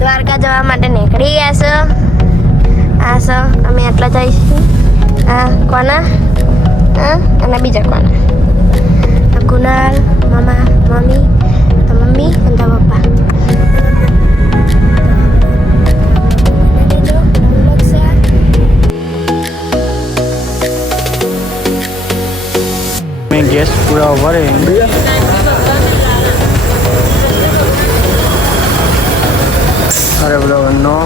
દ્વારકા જવા માટે નીકળી ગયા છે આ છે અમે આટલા જઈશું આ કોના અને બીજા કોના કુનાલ મામા મમ્મી મમ્મી અને પપ્પા मैं गैस पूरा ओवर है अरे बोलो नो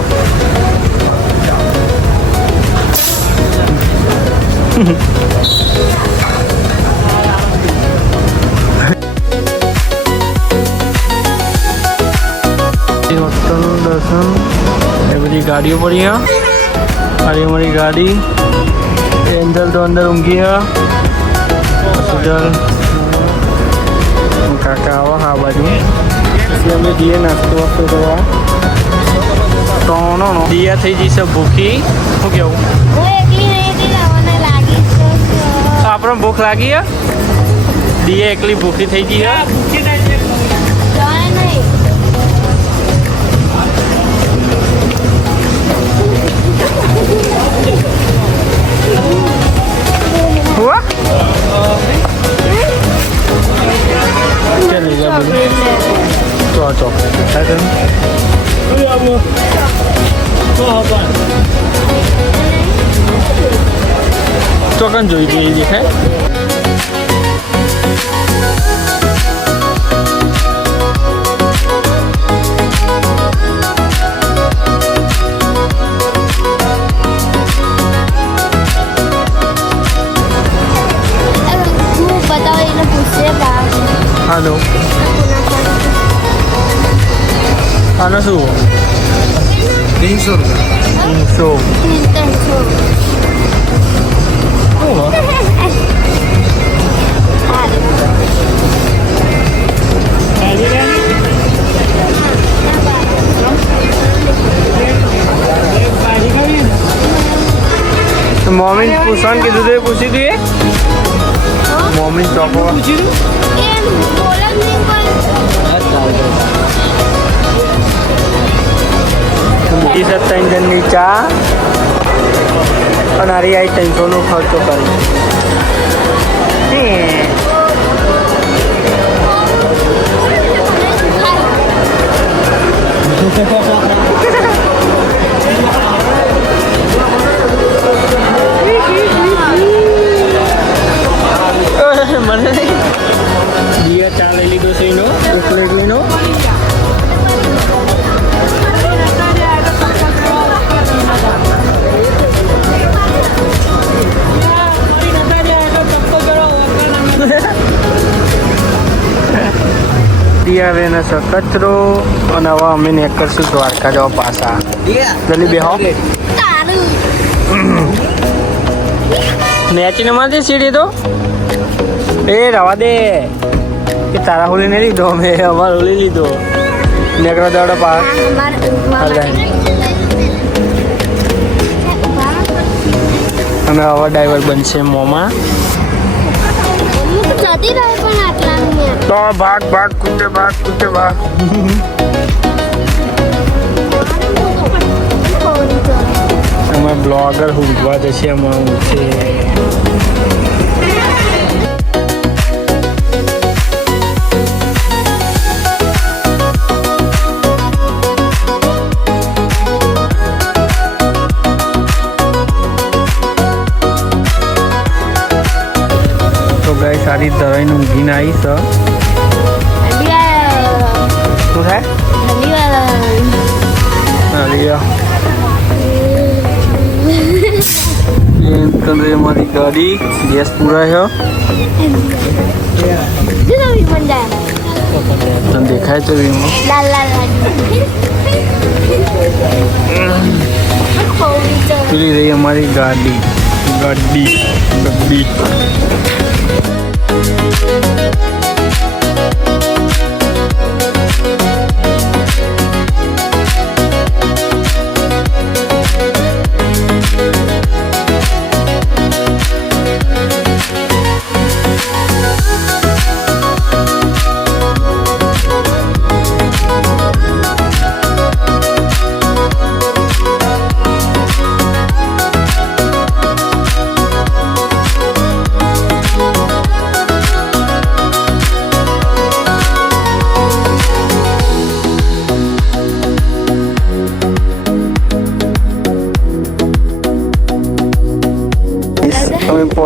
होटल दर्शन ये बड़ी गाड़ियों पड़ी है और ये हमारी गाड़ी अंदर तो अंदर ऊँगी है हॉस्पिटल काका आवा हाँ बाजू इसलिए हमें दिए नाश्तो वास्तो करवा तो नो दिया थी जी सब भूखी શું કેવું આપણે ભૂખ લાગી હે દિયા એકલી ભૂખી થઈ ગઈ હે हुआ चल जा बोलो तो क्या करूं तो कौन जोई दे देखाय हेलो आना शू 300 मम्मी पूछन की दूध पूछी थी मम्मी चौको મૂકી શકતા ઇન્જનની ચા અને આરી આવી 300નો ખર્ચો કરી મને દિયા ચા લઈ લીધો છે એનો ચોકલેટનો દિયાબેન છે કચરો અને હવે અમે નીકળશું દ્વારકા જવા પાછા જલ્દી બેહો નેચીને માંથી સીડી તો એ રવા દે કે તારા હોલી નહીં લીધો અમે અમારે હોલી લીધો નીકળો દોડો પાસ અને હવે ડ્રાઈવર બનશે મોમાં તો ભાગ ભાગ કૂદે ભાગ અમે બ્લોગર હુંવા જશે અમારું છે સારી તરાઈને ઊંઘીને આવી છે શું થાય हमारी गाड़ी गैस पूरा है तो देखा है तो चली रही हमारी गाड़ी गाड़ी गड्डी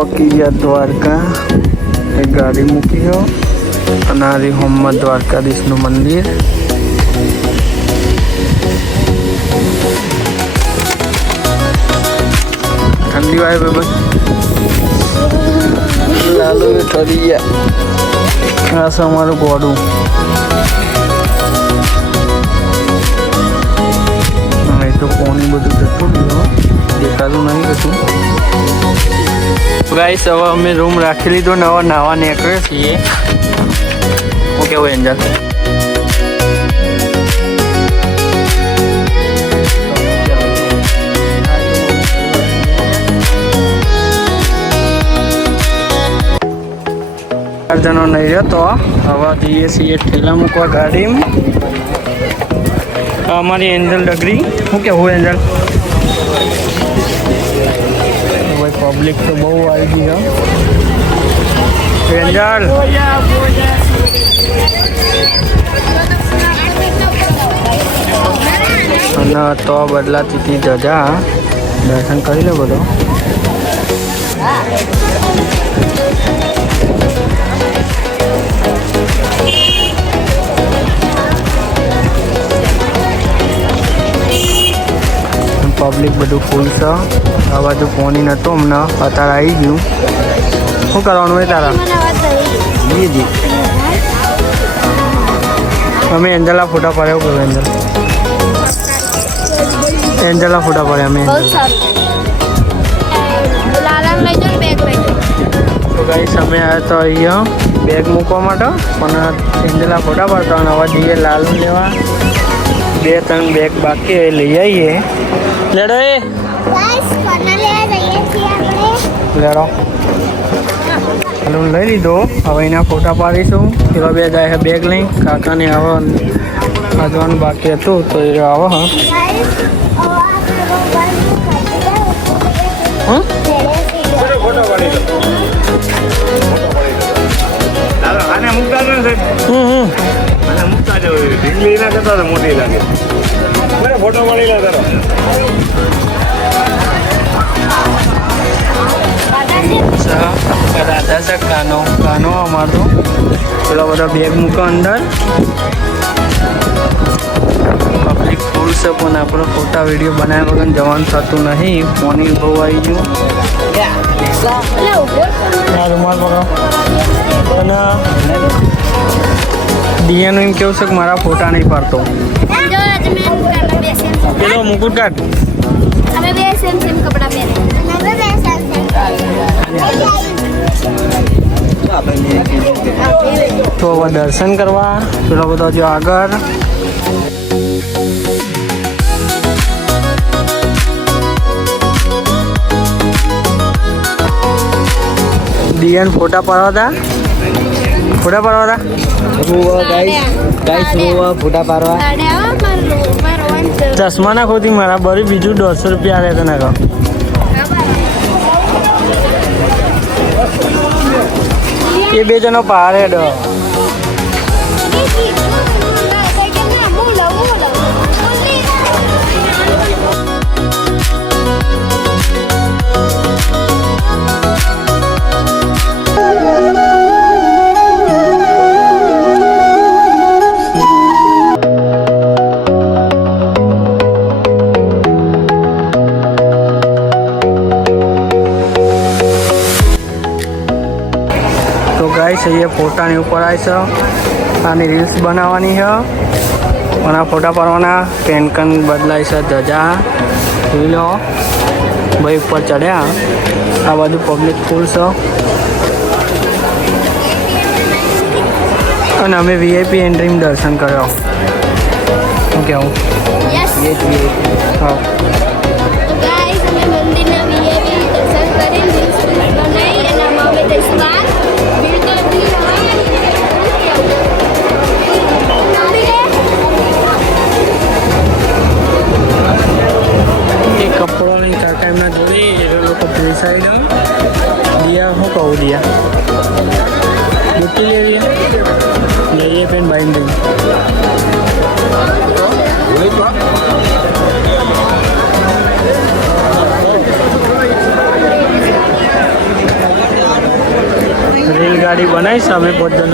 પોકી ગયા દ્વારકા. એક ગાડી મૂકી હો અને આ રહ્યું હોમમાં દ્વારકાધીશનું મંદિર. ઠંડી વાય ભાઈ લાલુ ઠરી ગયા. આ છે અમારું ગોડું. તો પાણી બધું જતું રહ્યું, દેખાતું નહીં કશું. ગાઈસ હવે અમે રૂમ રાખી લીધો ને હવે નાવા નીકળે છીએ. હું કેવું એન્જલ? જણો નહીં રહ્યો તો હવે જઈએ છીએ ઠેલા મૂકવા ગાડીમાં. અમારી એન્જલ ડગરી. શું કેવું એન્જલ? ભાઈ પબ્લિક તો બહુ આવી ગઈ છે. એન્જલ અને તો બદલાતી હતી જજા. દર્શન કરી લો બધો. પબ્લિક બધું ફૂલ છે. આ બાજુ પાણી નહોતું હમણાં, અત્યારે આવી ગયું. શું કરવાનું હોય તારા? જી અમે એન્જલના ફોટા પાડ્યા. એવું કહ્યું એન્જલના ફોટા પાડ્યા અમે. તો ગાઈસ અમે આવ્યા તો અહીંયા બેગ મૂકવા માટે, પણ એન્જલના ફોટા પાડતા અને હવે જઈએ લાલુ લેવા. 2-3 બેગ બાકી હોય લઈ આવીએ. લેડો એ લેડો લઈ લીધો. હવે એના ફોટા પાડીશું. એવા બે જાય બેગ લઈ. કાકાને આવો આજવાનું બાકી હતું તો એ આવો. મોટી લાગે ફોટો પાડી લે તારો. રાધા છે કાનો અમારો. પેલા બધા બેગ મૂકો અંદર. પબ્લિક ફૂલ છે પણ આપણો ફોટા વિડીયો બનાવ્યા વગર જવાનું થતું નહીં. પાણી બહુ આવી ગયું. રૂમાલ પકડો. અને દિયાનું એમ કેવું છે કે મારા ફોટા નહીં પાડતો. પેલો મુકુટ કાઢ. તો હવે દર્શન કરવા પેલો બધો જો આગળ. દિયાન ફોટા પાડવા હતા. ફોટા પાડવા ચશ્મા ના ખોતી મારા બરી બીજું 150 રૂપિયા આલે તને કહો. એ 2 જણો પારે ડો. ગાઈસ અહીંયા ફોટાની ઉપર આવી છે. આની રીલ્સ બનાવવાની છે અને આ ફોટા પાડવાના. પેનકન બદલાય છે. ધજા જોઈ લો ભાઈ ઉપર ચડ્યા. આ બધું પબ્લિક ફૂલ છે અને અમે VIP એન્ટ્રીમાં દર્શન કર્યો. શું કહેવું? હા કપડો નહીં કાકા એમના જોડે. એ લોકો પેલી સાઈડ. દિયા શું કહું? દિયા જુટ્ટી લેવી પેન બાઇન્ડિંગ. નહીં સામે પોતન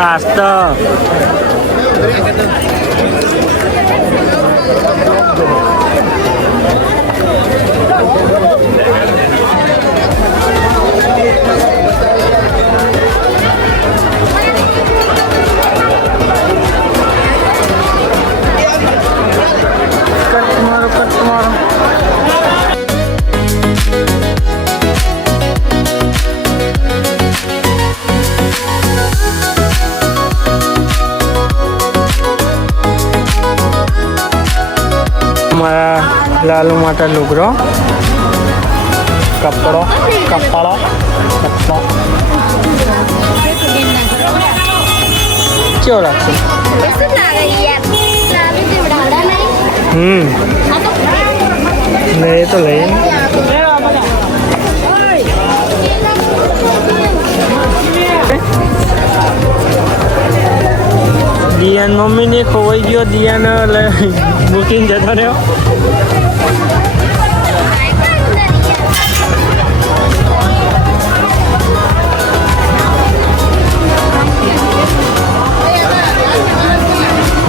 આસ્તા हमारा लालू माता लुगरो कपड़ो कपड़ो कपड़ो क्यों लगता नहीं तो ले દિયાન મમ્મીને ખોવાઈ ગયો દિયાન મૂકીને જતો રહ્યો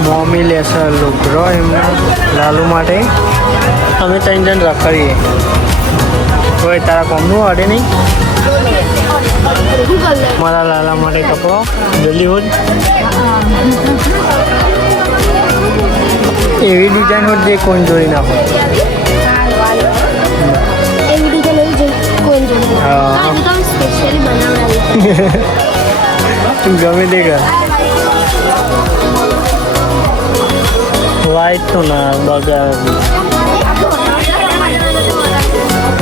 મમ્મી લેશે લુગરો એમને લાલુ માટે અમે ત્રણ જણ રખડીએ કોઈ તારા કોમનું અડે નહીં મારા લાલા માટે કપડો જલ્દી હોત એવી ડિઝાઇન હોત જે કોણ જોઈ નાખો ગમે તે કર વાઈટ તો ના બગાડ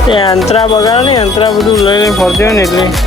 એ અંતરા બગાડ ને અંતરા બધું લઈને ફરજો ને એટલે